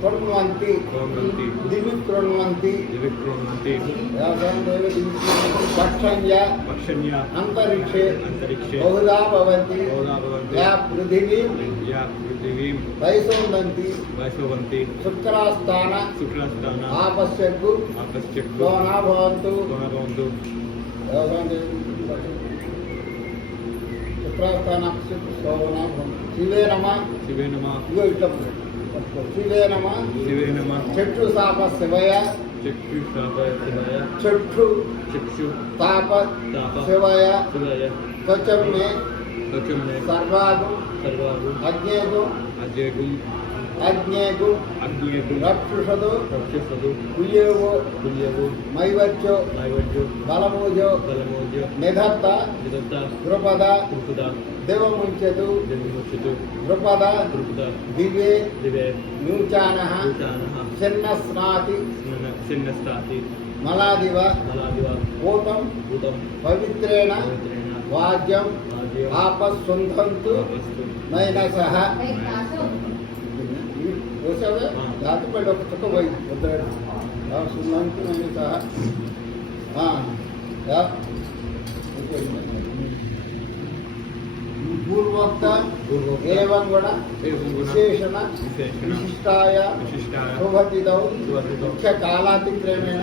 कृण्वन्ति दिवि कृण्वन्ति पक्षण्य अंतरिक्षे बहुधा भवन्ति या पृथिवीं वैशोवन्ति शुक्रास्तान आपश्यक्कु दोना भवन्तु शुक्रास्तान शोभना शिवे नमः शिवे नमः चक्षु ताप शिवय चक्षु ताप शिवय त्वचं मे सर्वागु अज्ञेगु रक्षुषदु कुल्येवो मैवच्चो बलमोजो निधत्त द्रुपद देवमुच्यतु द्रुपद दिवे नूचानः छिन्नस्नाति मलादिव पूतं पवित्रेण वाज्यं आपस्वन्धन्तु नयनसः धातु पड़ वही सुन्नंतु नयनसः पूर्वोक्त एवं गुण विशेषण विशिष्टाय शुभतिदौ मुख्य कालातिक्रमेण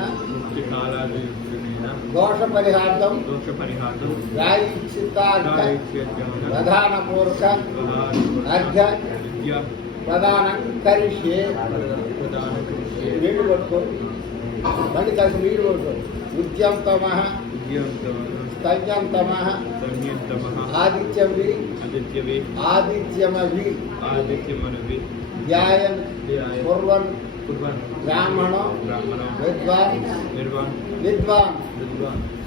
दोष परिहार्थं प्रायश्चित्तार्थ प्रधान पूर्वक अर्घ्य प्रदानं करिष्ये नीडु पट्टुको बंडी कासि नीडु पट्टुको उद्यमतमः स्तन्यन्तमः आदित्यमभि ध्यायन् कुर्वन् ब्राह्मणो विद्वान्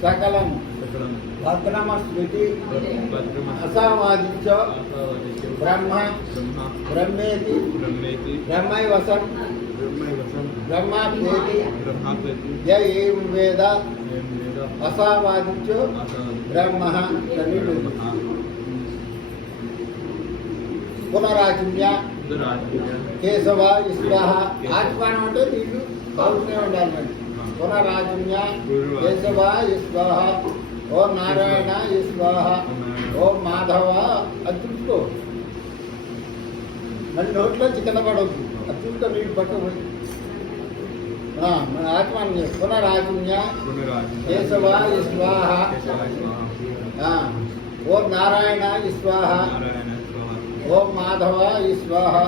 सकलं भद्रमस्मृति असामादित्य ब्रह्मेति ब्रह्मैवसन् ब्रह्माप्येति य एवं वेद असावादित्यो ब्रह्म पुनराचिन्य केशव स्वाहा आत्मान అంటే నీళ్ళు కాల్చునే ఉండాలి పునరాచిన్య కేశవ స్వాహా ఓం నారాయణ స్వాహా ఓం మాధవ అచ్చుకో మళ్ళీ నోట్లోంచి కింద పడవద్దు అచ్చుతో నీళ్ళు పట్టుకుపోయి आत्मान पुनराचिन्य केशव स्वाहा ओम नारायण स्वाहा ओम माधव स्वाहा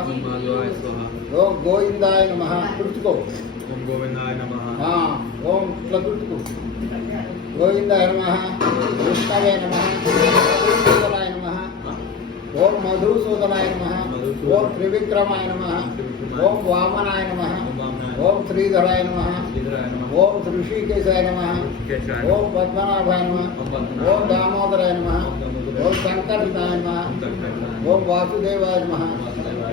ओम गोविंदाय नमः तुर्चुको ओम गोविंदाय नमः ओम तुर्चुको गोविंदाय नमः कृष्णाय नमः मधुसूदनाय नमः ओम मधुसूदनाय नमः ओम त्रिविक्रमाय नमः ओम वामनाय नमः ओम श्रीधराय नमः ओम ऋषिकेशाय नमः ओम पद्मनाभाय नमः ओम दामोदराय नमः ओम शंकरनाय नमः ओम वासुदेवाय नमः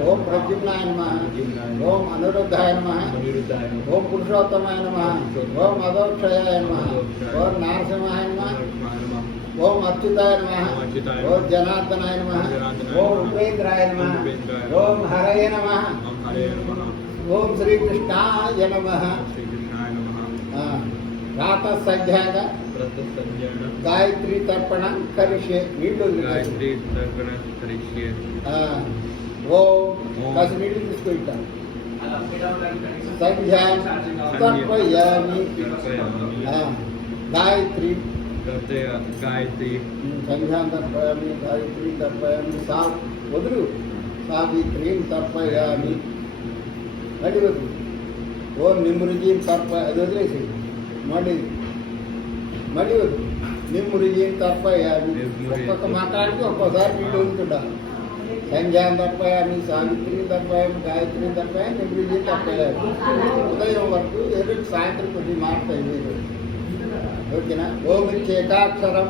ओम प्रद्युम्नाय नमः ओम अनिरुद्धाय नमः ओम पुरुषोत्तमाय नमः ओम अदोक्षयाय नमः ओम नारसिंहाय नमः ओम अच्युताय नमः ओम जनार्दनाय नमः ओम उपेन्द्राय नमः ओम हरये नमः ओम श्री कृष्णाय नमः प्रातः संध्याग गायत्री तर्पण करिष्ये गायत्री तर्पण करिष्ये ओम कासी नीडु तीसुको संध्या तर्पयामि गायत्री संध्या तर्पयामि गायत्री तर्पयामि वदु सावित्री तर्पयामि मళ్ళీ ఓం నిమ్రుజీం తప్ప అది వదిలేసి మళ్ళీ నిమ్రుజీం తప్పయామి ఒక్కొక్క మాట్లాడితే ఒక్కోసారి వీళ్ళు ఉంటుంటారు సంధ్యాం తప్పయామి సావిత్రి తప్పయామి గాయత్రి తప్పయామి నిమ్రుజీం తప్పయామి ఉదయం వరకు ఎదురు సాయంత్రం కొద్ది మారుతాయి మీరు ఓకేనా ఓం ఏకాక్షరం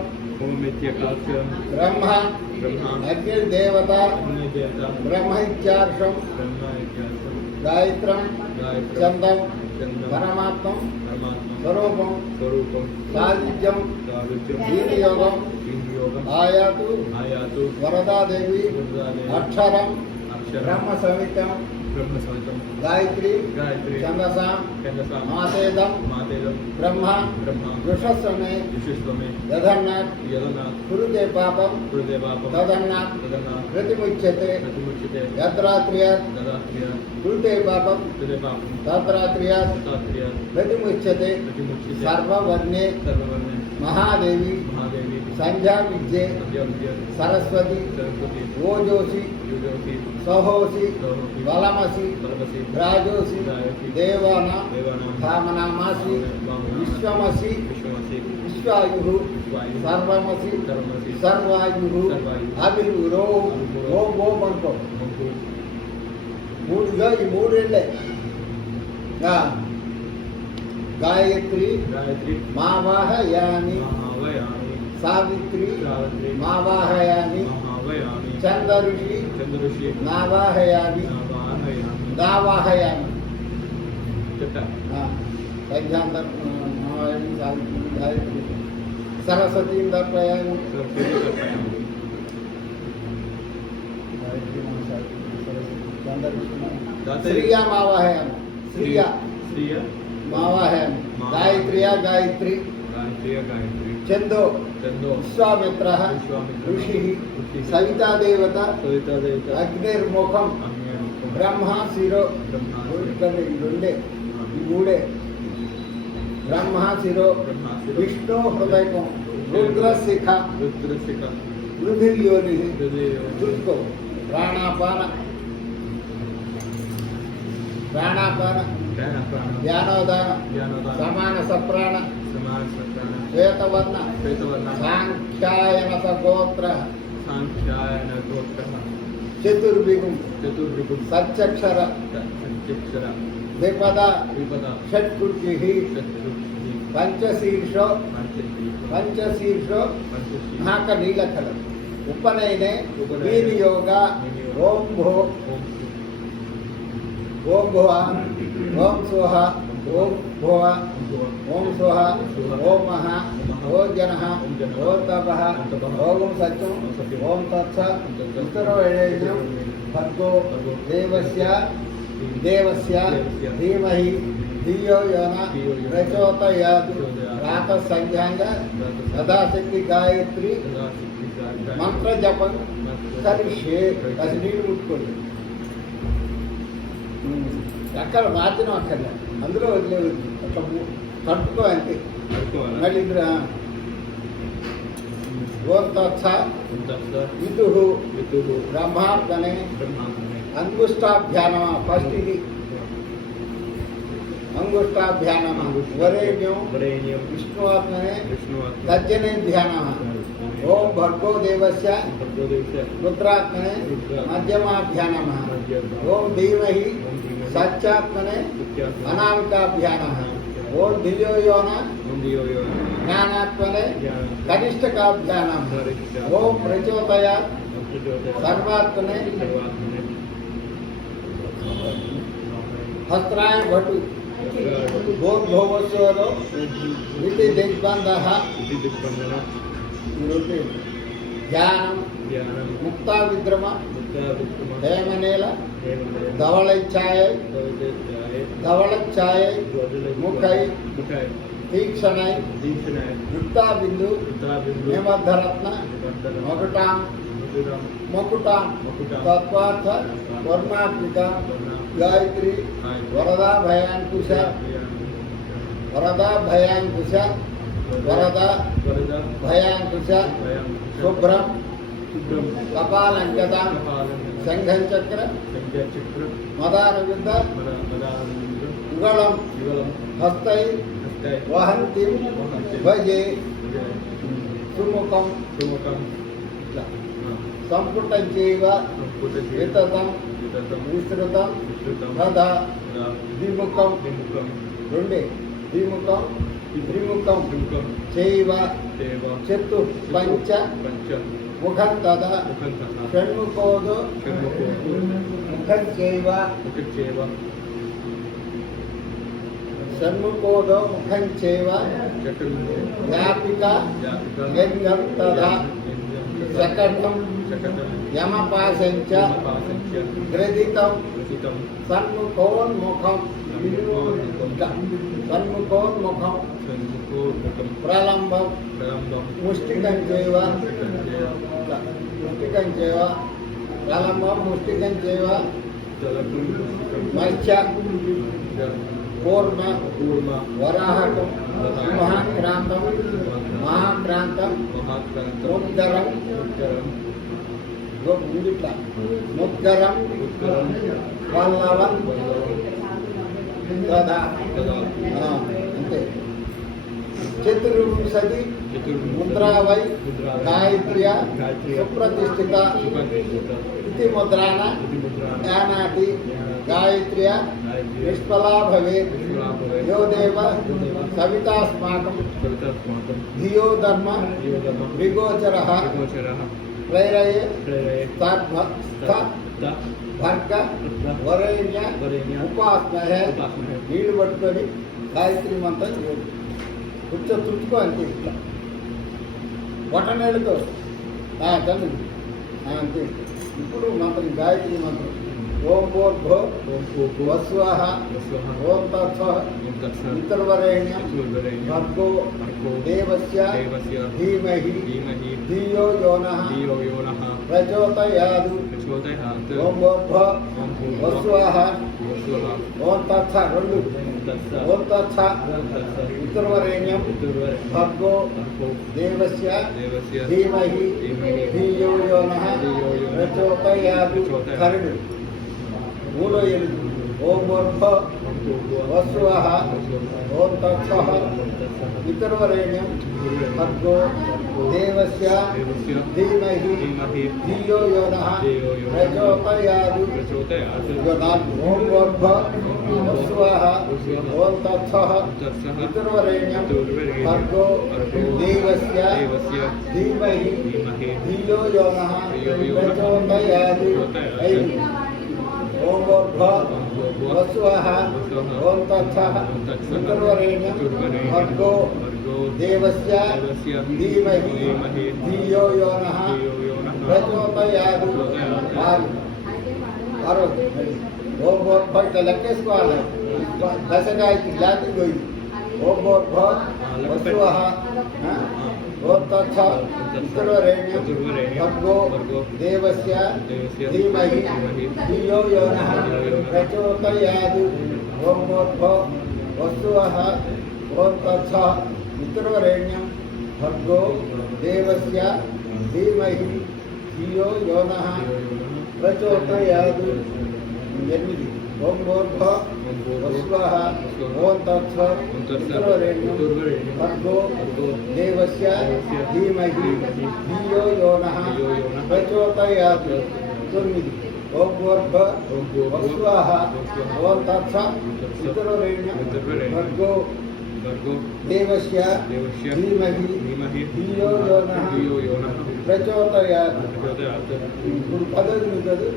ब्रह्म अग्निर्देवत ब्रह्म इत्यार्षं गायत्रं चंदं परमात्मं स्वरूपं सायुज्यं वीर्ययोगं యోగం ఆయాతు ఆయాతు వరదాదేవి వరదాదేవి అక్షరం అక్షరం బ్రహ్మ సవితం బ్రహ్మ సవితం గాయత్రి గాయత్రి ఛందసాం ఛందసాం మాతేదం మాతేదం బ్రహ్మ బ్రహ్మ ఋషస్వమే విశ్వస్వమే యథన్నాత్ యదనాథ్ కురుతే పాపం హృదయపాపం తదన్నాత్ తదనాథ్ ప్రతిముచ్యతే ప్రతిముచ్యతే యద్రాత్ర్యాత్ దదాత్ర్య కురుతే పాపం హృదయపాపం తద్రాత్ర్యాత్ దదాత్ర్య ప్రతిముచ్యతే ప్రతిముచ్యతే సర్వవర్ణే సర్వవర్ణే మహాదేవి మహాదేవి సంధ్యా విద్యే సంధ్యావిద్య సరస్వతి సరస్వతి ఓజోసి యుజోసి సహోసి సహోసి బలమసి బలమసి రాజోసి రాజోసి దేవాన దేవానాం ధామనామాసి వామనామాసి విశ్వమసి విశ్వమసి విశ్వాయు విశ్వాయు సర్వమసి ధర్మసి సర్వాయు సర్వాయు అభిరురో ఓం ఓం అనుకో మంకు మూడుగా ఈ మూడేళ్ళే గాయత్రి గాయత్రి మావాహయామి మహావయామి సావిత్రి సావిత్రి మావాహయామి మహావయామి చంద్రఋషి చంద్రఋషి నావాహయామి నావాహయామి దావాహయామి చెట్ట సంధ్యాంతర్ మావాహయామి సావిత్రి గాయత్రి సరస్వతీ దర్పయామి సరస్వతి కర్పయామి గాయత్రి సావిత్రి సరస్వతి చంద్రఋషి దాతే శ్రీయా మావాహయామి శ్రీయా శ్రీయ మావాహయామి గాయత్రియా గాయత్రి గాయత్రియ గాయత్రి చందో చందో విశ్వామిత్ర విశ్వామిత్ర ఋషి ఋషి సవితా దేవత సవితా దేవత అగ్నిర్ముఖం అగ్నిర్ముఖం బ్రహ్మ శిరో బ్రహ్మ ఇక్కడ ఈ రెండే ఈ మూడే బ్రహ్మ శిరో బ్రహ్మ శిరో విష్ణు హృదయం రుద్రశిఖ రుద్రశిఖ పృథివ్యోని హృదయ చూసుకో ప్రాణాపాన ప్రాణాపాన ప్రాణ ప్రాణ ధ్యానోదాన జ్ఞానోదాన సమాన సప్రాణ సమాన సత్రాణ శ్వేతవర్ణ శ్వేతవర్ణ సాంఖ్యాయన సగోత్ర సాంఖ్యాయన గోత్ర చతుర్విగు చతుర్భుజ సత్యక్షర సత్యక్షర ద్విపద విపద షట్కృతి చతుర్భుజి పంచశీర్షో పంచశీ పంచశీర్షో పంచశీ నాక నీలకలం ఉపనయనే ఉపనయనే వీనియోగ ఓం భో ఓం ఓం భువ ఓం సుహ ఓం భువ ఓం సుహ ఓం మహ ఓం జన ఓం తప ఓం సత్యం ఓం తత్స ఉత్తరవేణ్యం భర్గో దేవస్య దేవస్య ధీమహి ధియో యోన ప్రచోదయాత్ రాత సంధ్యాంగ సదాశక్తి గాయత్రి మంత్ర జపం కరిష్యే అది నీళ్ళు ముట్టుకోండి ఎక్కడ మార్చడం అక్కర్లే అందులో వదిలేదు అట్లా కట్టుకో అంతే మళ్ళీ ఓం తత్స విదు బ్రహ్మాత్మనే అంగుష్టాభ్యానమ ఫస్ట్ ఇది అంగుష్టాభ్యానమ వరేణ్యం విష్ణువాత్మనే తజ్జనే ధ్యాన ఓం భర్గో దేవస్య రుద్రాత్మనే మధ్యమాభ్యానమ ఓం ధీమహి సత్యాత్మనే అనామికాభ్యానమ ఓం ధియో యోన జ్ఞానాత్మనే కనిష్టకాభ్యానం ఓం ప్రచోదయాత్ సర్వాత్మనే హస్త్రాయ భటు భోగోత్సవలో విధి దిగ్బంధ ధ్యానం ముక్తా విద్రమ హేమనేల ధవళఛాయ ముఖై తీక్షణై వృత్తా బిందు నిమద్ధరత్న మకుటాం తత్వార్థ వర్ణాత్మిక గాయత్రి వరదా భయాంకుశ వరద భయాంకుశ శుభ్రం కపాలంకత శంఖం చక్ర మదాన విద్ద యుగళం హస్తై వహంతి భజే సుముఖం సంపుటం చేయవ వితతం విస్తృతం రథ ద్విముఖం రెండే ద్విముఖం త్రిముఖం చేయవ చతు పంచ ముఖం తదా షణ్ముఖోదో ముఖం చేయవ షణ్ముఖోదో ముఖం చేయవ వ్యాపిక యజ్ఞం తదా शकटं शकटं यमपाशञ्च पाशञ्च ग्रथितं रचितं सन्मुखोन्मुखं सन्मुखोन्मुखं सन्मुखोन्मुखं प्रलम्बं प्रलम्बं मुष्टिकं चैव प्रलम्बं मुष्टिकं चैव मत्स्य कूर्म वराहकं महाक्रान्तं मुद्गरं मुद्गरं वल्लवं तदा अंते चतुर्विंशति मुद्रा वै गायत्र्या सुप्रतिष्ठिता इति मुद्राण यानाति गायत्र्या निष्फला भवेत् यो देव सवितास्माकं धियो धर्म विगोचरः प्रेरये भर्ग वरेण्य उपासमहे నీళ్లు పట్టుకొని గాయత్రి మంత్రం కూర్చో తుడుచుకో అంతే ఇట్లా బొటనీళ్ళతో చదువు అంతే ఇప్పుడు మంత్రం గాయత్రి మంత్రం ఓం భూర్భో వస్వః ఓం తత్సః పితృవరేణ్యం భర్గో దేవస్య ధీమహి ధియో యోనః ప్రచోదయాత్ ఓం భూర్భో వస్వః ఓం తత్సః రెండు ఓం తత్సః పితృవరేణ్యం భర్గో దేవస్య ధీమహి ధియో యోనః ప్రచోదయాత్ కరుడు మూడో ఎలుగు ఓం భూర్భో వస్వః ఓం తత్సః పితృవరేణ్యం భర్గో దేవస్య ధీమహి ధియో యోనః ప్రచోదయాత్ ఓం భూర్భో వస్వః ఓం తత్సః పితృవరేణ్యం భర్గో దేవస్య ధీమహి ధియో యోనః ప్రచోదయాత్ ఓం భూర్భో వస్వః ఓం తత్సః పితృవరేణ్యం భర్గో దేవస్య ధీమహి ధియో యోనః ప్రచోదయాత్ ఓం భూర్భో ఇట్లా లెక్కేసుకోవాలి దశగాయత్రి జాతి పోయి ఓం భూర్భో వస్వః ఓం తత్సః పితృవరేణ్యం భర్గో దేవస్య ధీమహి ధియో యోనః ప్రచోదయాత్ ఓం భూర్భో వస్వః ఓం తత్సః పితృవరేణ్యం భర్గో దేవస్య ధీమహి ధియో యోనః ప్రచోదయాత్ 8 ఓం భూర్భో వస్వః ఓం తత్సః పితృవరేణ్యం భర్గో దేవస్య ధీమహి ధియో యోనః ప్రచోదయాత్ 9 ఓం భూర్భో వస్వః ఓం తత్సః పితృవరేణ్యం భర్గో దేవస్య ధీమహి ధియో యోనః ప్రచోదయాత్ ఇప్పుడు 10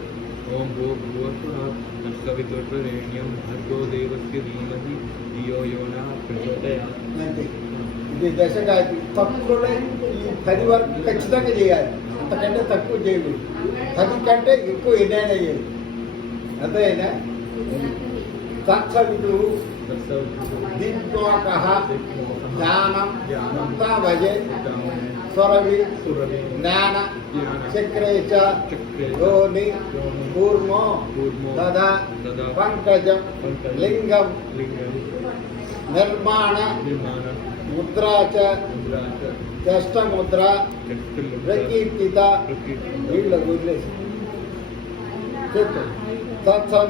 ఓం భూర్భువస్సుః తత్సవితుర్వరేణ్యం భర్గో దేవస్య ధీమహి ధియో యోనః ప్రచోదయాత్. ఇది దశగాయత్రి. తక్కువలో ఈ 10 వరకు ఖచ్చితంగా చేయాలి, అంతకంటే తక్కువ చేయకూడదు. 10 కంటే ఎక్కువ ఏదైనా చేయాలి. అర్థమైనా? తత్సవితు దిక్మోకః జ్ఞానం ముక్తావజే సురభి జ్ఞాన చక్రే చ యోని కూర్మో తదా పంకజం లింగం నిర్మాణ ముద్రా చ చష్టముద్ర ప్రకీర్తిత వీళ్ళ వదిలేసి చెప్పు. తత్సం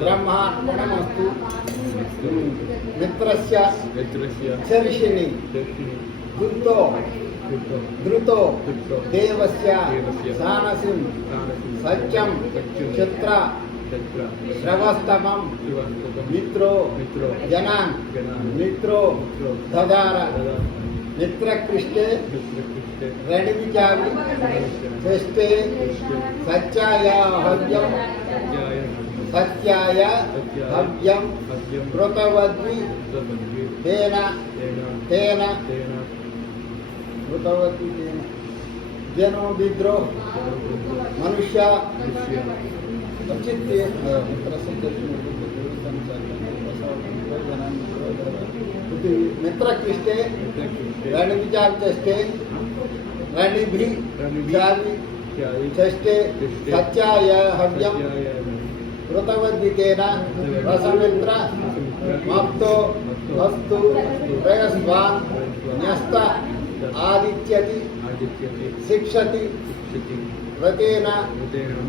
బ్రహ్మార్పణమస్తు మిత్రస్య చర్షిణి ధృతో దేవస్య సానసిం సత్యం చిత్ర శ్రవస్తమం మిత్రో జనాన్ మిత్రో దదార మిత్రకృష్టే రణివిచారి చేష్టే సత్యాయ హవ్యం సత్యాయ హవ్యం కృతవద్వి తేన తేన కృతవద్వి తేన जनो विद्रोह मनुष्य चित्ते मित्र किष्टे रणि विचार चेष्टे रणि भी चेष्टे सत्याय हव्यम कृतवद्धितेन रसमित्र मप्तो वस्तु प्रयस्वान् न्यस्त आदित्यति शिक्षति व्रतेन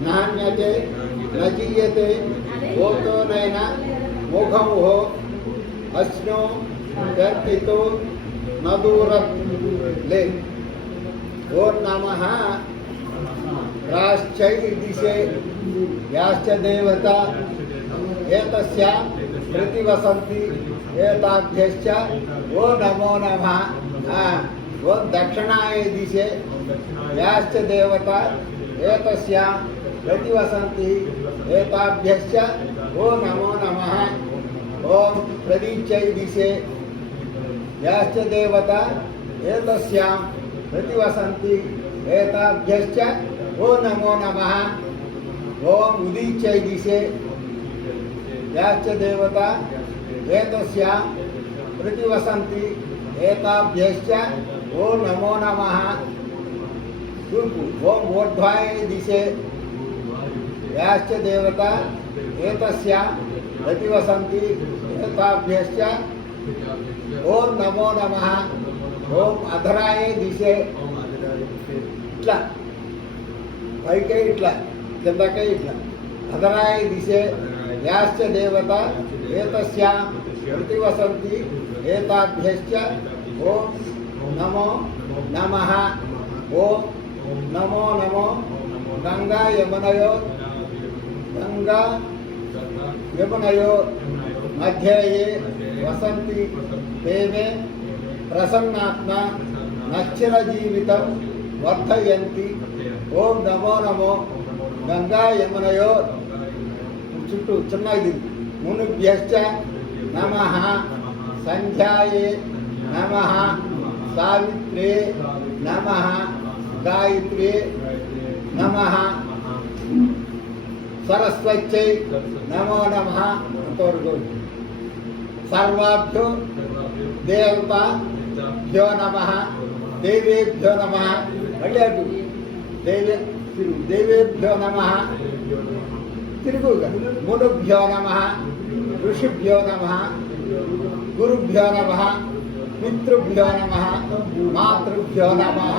नान्यते न जीयते भूतो नैन मुखं हो अश्नो कर्तितो न दूरत् ले ओम नमः राश्चै दिशे याश्च देवता एतस्या प्रतिवसन्ति एताभ्यश्च ओ नमो नमः ओ दक्षिणाय दिशे याश्च देवता एतस्या प्रतिवसन्ति एताभ्यश्च ओ नमो नमः ओम प्रदीच्यै दिशे याश्च देवता एतस्यां प्रतिवसन्ति एताभ्यश्च ओ नमो नमः ओम उदीच्यै दिशे याश्च देवता एतस्यां प्रतिवसन्ति एताभ्यश्च ओ नमो नमः ओम ऊर्ध्वाय दिशे याश्च देवता एतस्यां प्रतिवसन्ति एताभ्यश्च ओम नमो नमः ओम अधराय दिशे इट्ला पैके इट्ला కిందకే ఇట్లా అధరాయ దిశే యాశ్చ దేవత ఏతస్యా ప్రతివసంతి ఏతాభ్యశ్చ ఓం నమో నమః ఓం నమో నమో గంగా యమునయో మధ్యే వసంతి దేవే ప్రసన్నాత్మ నశ్చర జీవితం వర్ధయంతి ఓం నమో నమో గంగా యమునయో చుట్టూ చిన్నది మునిభ్యశ్చ నమః సంధ్యాయే నమః సావిత్రే నమః గాయత్రే నమః సరస్వత్యై నమో నమః అంతవరకు సర్వాభ్యో దేవతాభ్యో నమః దేవేభ్యో నమః మళ్ళీ అటు దేవేభ్యో నమః తిరుగుగా మునుభ్యో నమః ఋషిభ్యో నమః గురుభ్యో నమః పితృభ్యో నమః మాతృభ్యో నమః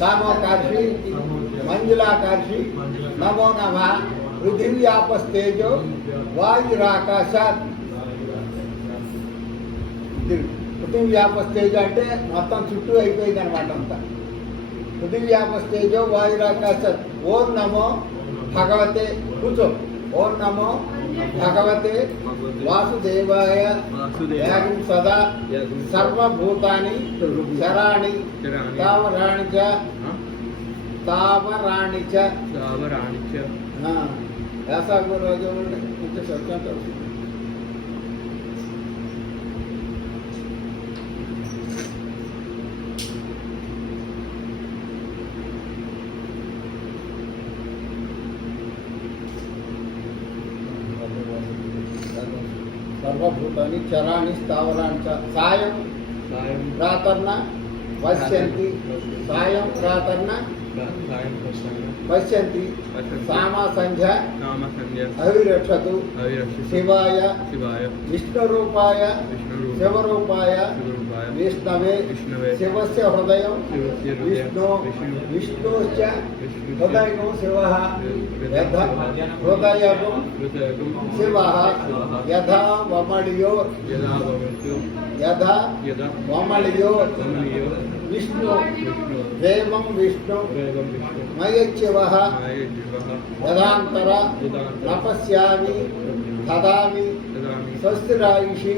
కామోకార్షి మంజులాకార్షి నమో నమః పృథివ్యాపస్తేజో వాయురాకాశాత్ పృథివ్యాపస్తేజో అంటే మొత్తం చుట్టూ అయిపోయింది అనమాట అంతా పృథివ్యాపస్తేజో వాయురాకాశాత్ ఓం నమో భగవతే కూర్చో ఓం నమో భగవతే వాసుదేవాయ యాగం సదా సర్వభూతాని చరాణి తావరాణి చ యాసాగు రోజు సత్యం సర్వభూతాని చరాణి స్థావరాణి చ సాయం ప్రాతర్న పశ్యంతి సాయం ప్రాతర్న పశ్యంతి సామా సంధ్య అవిరక్షతు శివాయ విష్ణురూపాయ శివరూపాయ విష్ణవే శివస్య హృదయం విష్ణోశ్చ హృదయం శివః హృదయం శివః యథా వమళియో విష్ణు దేవం విష్ణు మయచ్చివః యథాంతర నపశ్యామి దదామి స్వస్తిరాయుషి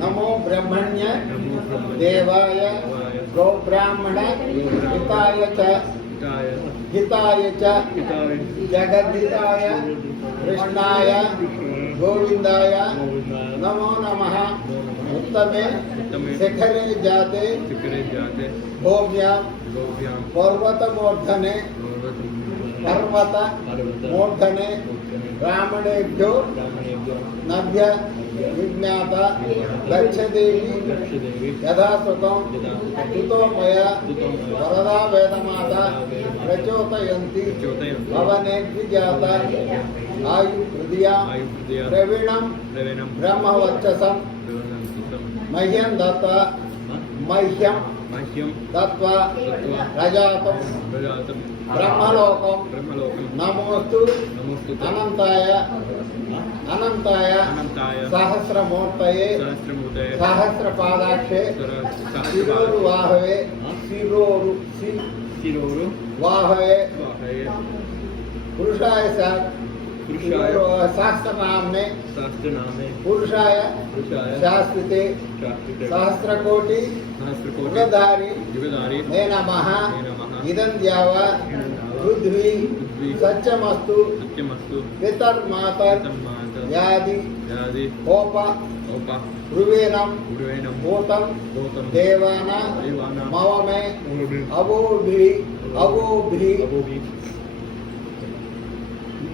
నమో బ్రహ్మణ్య దేవాయ గోబ్రాహ్మణ హితాయ చ జగద్ధితాయ కృష్ణాయ గోవిందాయ నమో నమః ఉత్తమే उत्तमे शिखरे जाते शिखरे जाते भूम्यां गोभ्यां पर्वतमूर्धने पर्वत मूर्धने ब्राह्मणेभ्यो नभ्य विज्ञात गच्छदेवी लक्ष्यदेवी यथा सुखं तुतो मया वरदा वेदमाता प्रचोदयन्ति प्रचोदयन्ति भवनेद्विजात आयुर्हृदया आयुर्हृदया प्रवीणं प्रवीणं ब्रह्मवर्चसं मह्यं दत्त्वा मह्यं मह्यं दत्त्वा दत्त्वा रजातं प्रजातं ब्रह्मलोकं ब्रह्मलोकं नमोस्तु नमोस्तुते अनन्ताय अनन्ताय अनन्ताय सहस्रमूर्तये सहस्रमूर्तये सहस्रपादाक्षे सहस्रपादाक्षे शिरोरुवाहवे शिरोरु वाहवे वाहये पुरुषाय पुरुषाय सहस्रनाम्ने सहस्रनामे पुरुषाय पुरुषाय शास्त्रिते शास्त्रिते सहस्रकोटि सहस्रकोटि युगधारि युगधारि मे नमः मे नमः इदं द्यावा पृथ्वी पृथ्वी सत्यमस्तु सत्यमस्तु पितर्मातर् तन्माता व्याधि यादि कोप औपा ध्रुवेणं गुरुवेणं भूतं भूतं देवाना देवानां मम मे मम अवोभिः अवोभि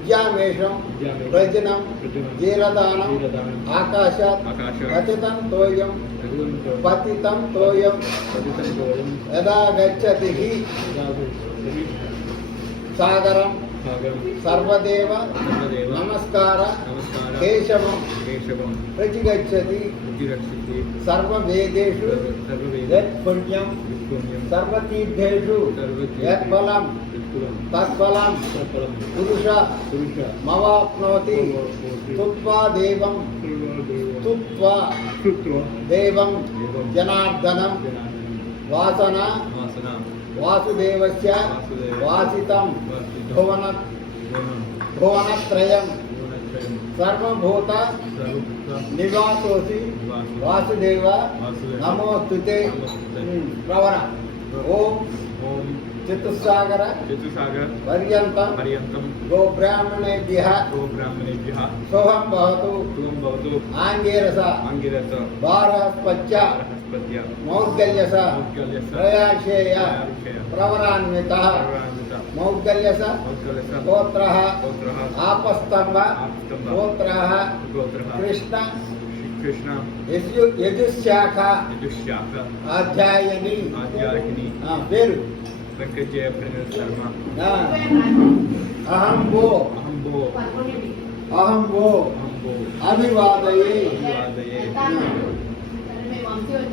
विद्यामेषं विद्यामेषं व्रजनं व्रजनं जीरदानम् जीरदानम् आकाशात् आकाशात् पतितं तोयं रघुवंशं पतितं तोयं पतितं तोयं यदा गच्छति हि सागरं सागरं सर्वदेव सर्वदेव नमस्कार नमस्कार केशवं केशवं प्रतिगच्छति प्रतिरक्षति सर्ववेदेषु सर्ववेद यत् पुण्यं विपुण्यं सर्वतीर्थेषु सर्वतीर्थेषु यत् फलं विपुलं तत्फलं सफलं पुरुष पुरुष मवाप्नोति स्तुत्वा देवं स्तुत्वा पुत्र देवं एवं जनार्दनं जनार्दनं वासना वासना वासुदेवस्य वासुदेव वासितं वासितं भुवन गुणं भुवनत्रयं गुणत्रयं सर्वभूत सर्वभूत निवासोऽसि वासुदेव वासुदेव नमोस्तुते नमोस्तुते। प्रवरा ओम ओम चतुस्सागर चतुसागर पर्यन्तं पर्यन्तं गोब्राह्मणेभ्यः गोब्राह्मणेभ्यः सोहं भवतु त्वं भवतु आङ्गिरस आङ्गिरस बारहस्पत्य बृहस्पत्या मौद्गल्यस मौद्गल्यस प्रयाशेय प्रयाशेय प्रवरान्वितः प्रवरान्वितः मौद्गल्यस मौद्गल्यस गोत्रः गोत्रः आपस्तम्भ आपस्तम्भ गोत्रः गोत्रः कृष्ण कृष्ण यजुशाखा यजुष्याख अध्यायिनी आध्यात्मिनी పేరు वेंकटजय प्रणव शर्मा अहं वो अहं वो अभिवादये अभिवादये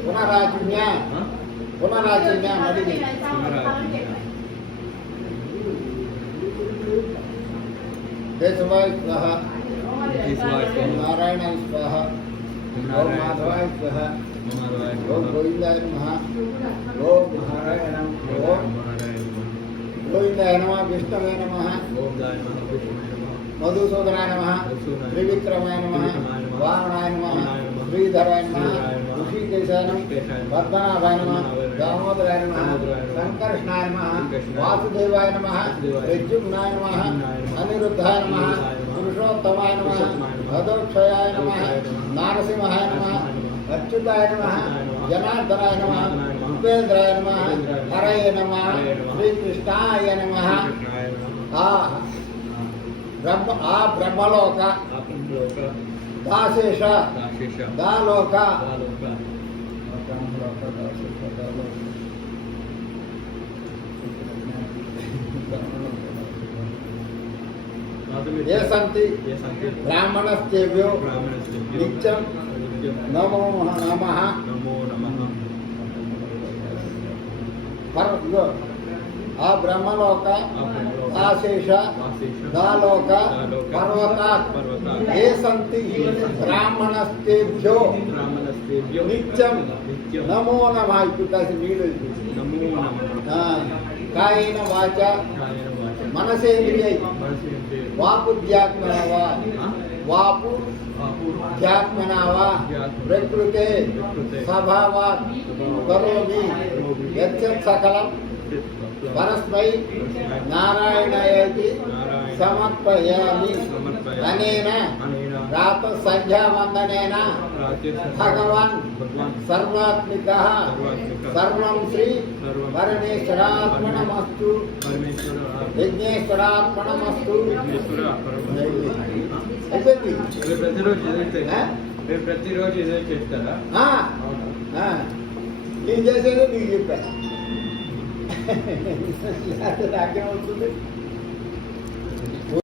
पुनराचिन्या हाँ? मदिनि पुनराचिन्या केशवाय स्वाहा केशवाय स्वाहा नारायणाय स्वाहा ओम माधवाय स्वाहा महाराय ओम गोविंदाय नमः ओम नारायणं ओम गोविंदाय नमः विष्णवे नमः ओम दाय नमः विष्णुवे नमः मधुसूदनाय नमः मधुसूदनाय त्रिविक्रमाय नमः त्रिविक्रमाय नमः वामनाय नमः वामनाय नमः श्रीधराय नमः श्रीधराय नमः ऋषिकेशाय नमः ऋषिकेशाय नमः पद्मनाभाय नमः पद्मनाभाय नमः दामोदराय नमः दामोदराय नमः संकर्षणाय नमः संकर्षणाय वासुदेवाय नमः वासुदेवाय नमः प्रद्युम्नाय नमः प्रद्युम्नाय नमः अनिरुद्धाय नमः अनिरुद्धाय नमः पुरुषोत्तमाय नमः पुरुषोत्तमाय नमः अदोक्षयाय नमः अदोक्षयाय नमः नारसिंहाय नमः नारसिंहाय नमः अच्युताय नमः अच्युताय नमः जनार्दनाय नमः जनार्दनाय नमः उपेन्द्राय नमः उपेन्द्राय नमः हरये नमः हरये नमः श्रीकृष्णाय नमः कृष्णाय नमः ब्रह्मलोक आपलोक दाशेष दाशेष दालोक दालोक ये सन्ति ये सन्ति ब्राह्मणस्तेभ्यो ब्राह्मणस्तेभ्यो नित्यं नित्यं नमो नमः नमो नमः आ ब्रह्मलोक आपलोक दाशेष वासेश दालोक दालोक पर्वतात् पर्वतात् ये सन्ति ब्राह्मणस्तेभ्यो ब्राह्मणस्तेभ्यो नित्यं नित्यं नमो नमः इत्युक्तस्य नीडु नमो नमः कायेन वाचा कायेन वाचा मनसेन्द्रियै मनसेन्द्रियै वापुध्यात्मना वा वापु ध्यात्मना वा प्रकृते स्वभावात् करोमि यत् सकलं परस्मै नारायणयति సమర్పయామి సమర్పయామి. అనేన అనేన రాత సంధ్యావందనేన భగవాన్ సర్వాత్మికః సర్వం శ్రీ పరమేశ్వరార్పణమస్తు విఘ్నేశ్వరార్పణమస్తు. అయిపోయింది. ప్రతిరోజు చదివితే ఆ? రేపు ప్రతిరోజు ఇదే చెప్తారా? ఆ, ఆ. నేను చేసేది నీకు చెప్పాను నాకేమవుతుంది.